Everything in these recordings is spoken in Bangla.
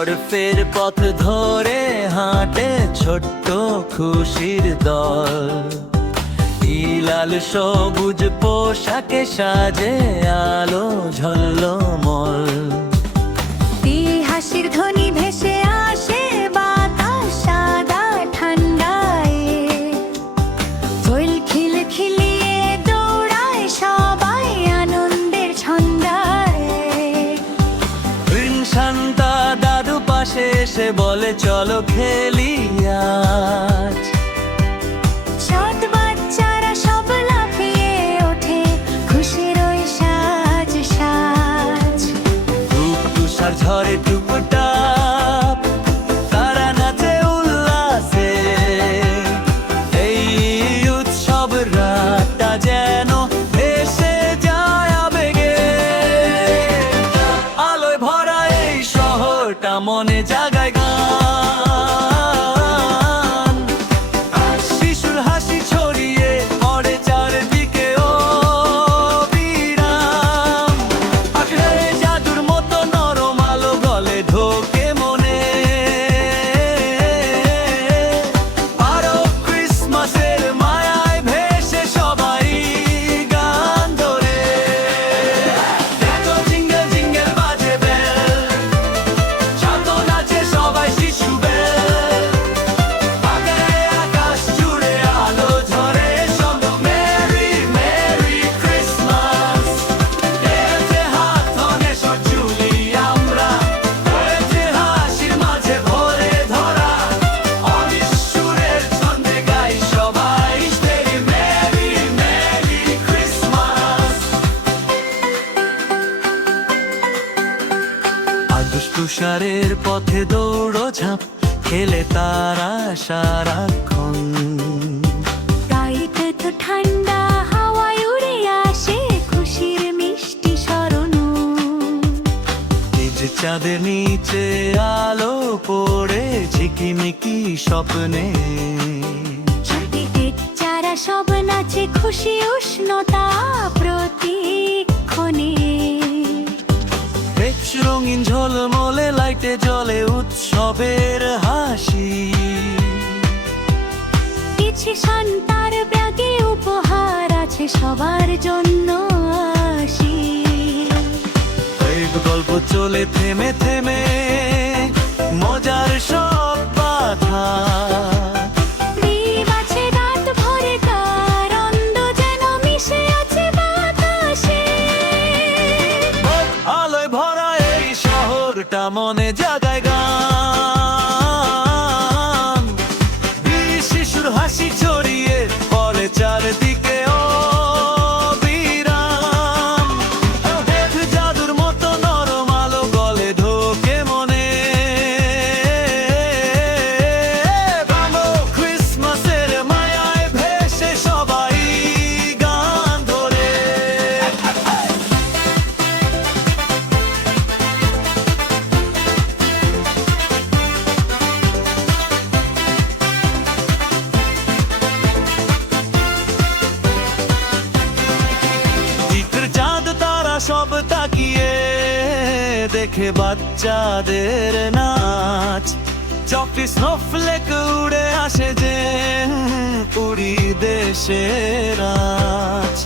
বরফের পথ ধরে হাঁটে ছোট্ট খুশির দল। লাল সবুজ পোশাকে সাজে আলো ঝলমল। হাসির ধ্বনি ভেসে আসে বাতাস সাদা ঠান্ডায়। ফুল খিলখিলিয়ে দৌড়ায় সবাই আনন্দের ছন্দায়। শান্তা দাদু পাশে এসে বলে চলো খেলি আজ। ছোট বাচ্চারা সব লাফিয়ে ওঠে খুশির ওই সাজ সাজ। তুষার ঝরে টুপটাপ তারা নাচে উল্লাসে। এই উৎসব রাতটা যেন ভেসে যায় আবেগে। আলোয় ভরা এই শহরটা মনে জাগায় গান। শিশুর হাসি ছড়িয়ে পড়ে চারদিকে অবিরাম। আখড়ে জাদুর মতো নরম আলো গলে ঢোকে মনে। আরো ক্রিসমাসের মায়ায় ভেসে সবাই গান ধরে। দেখো জিঙ্গেল জিঙ্গেল বাজে বেল, শান্ত নাচে সবাই শিশু বেল। আকাশে আকাশ জুড়ে আলো ঝরে শব্দ মেরি মেরি ক্রিসমাস। এতে হাত ধরে সজুলি আমরা, এতে হাসির মাঝে ভরে ধরা। অনিশ্বরের ছন্দে গাই সবাই মেরি মেরি মেরি ক্রিসমাস। আদুস তুষারের পথে দৌড়ো ঝাঁপ খেলে তারা সারাক্ষণ। গাইতে তো ঠান্ডা হাওয়ায় উড়ে আসে খুশির মিষ্টি স্মরণ। নিজ চাঁদের নিচে আলো পড়ে ঝিকিমিকি স্বপ্নে। ছুটিতে যারা সব নাচে খুশি উষ্ণতা প্রতিক্ষণে। বেশ রঙিন ঝলমলে লাইটে জ্বলে উৎসবের হাসি। কিছু শান্তার ব্যাগে উপহার আছে সবার জন্য আসি। এক গল্প চলে থেমে থেমে মজার সব বাধা। দ্বীপ আছে রাত ভরে কারন্দ যেন মিশে আছে বাতাসে। আলোয় ভরা এই শহরটা মনে জাগায় গান। শিশুর হাসি ছড়িয়ে পড়ে চারদিকে অবিরাম। এক জাদুর মতো নরম আলো গলে ঢোকে মনে। ভালো ক্রিসমাসের মায়ায় ভেসে সবাই গান ধরে। চাঁদ তারা সব তাকিয়ে দেখে বাচ্চাদের নাচ। চকটি স্নোফ্লেক উড়ে আসে যে পুরী দেশের আজ।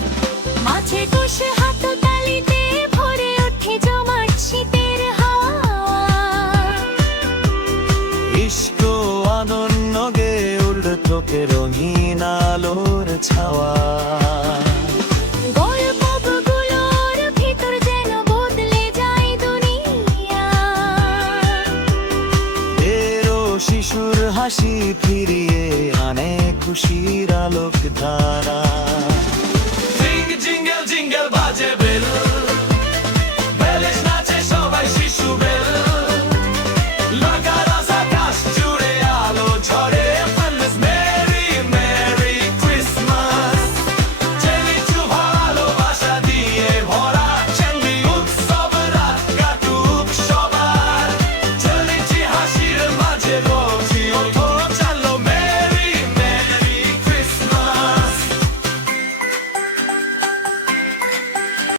মাঝে বসে হাততালিতে ভরে ওঠে জমাট শীতের হাওয়া। ইস্ক আনন্দ গে উল্টোকে রঙিন আলোর ছাওয়া। গল্পগুলোর ভিতর যেন বদলে যায় দুনিয়া। এরও শিশুর হাসি ফিরিয়ে আনে খুশির আলোক ধারা। জিঙ্গেল জিঙ্গেল বাজে বেল, বেলে নাচে সবাই শিশু বেল।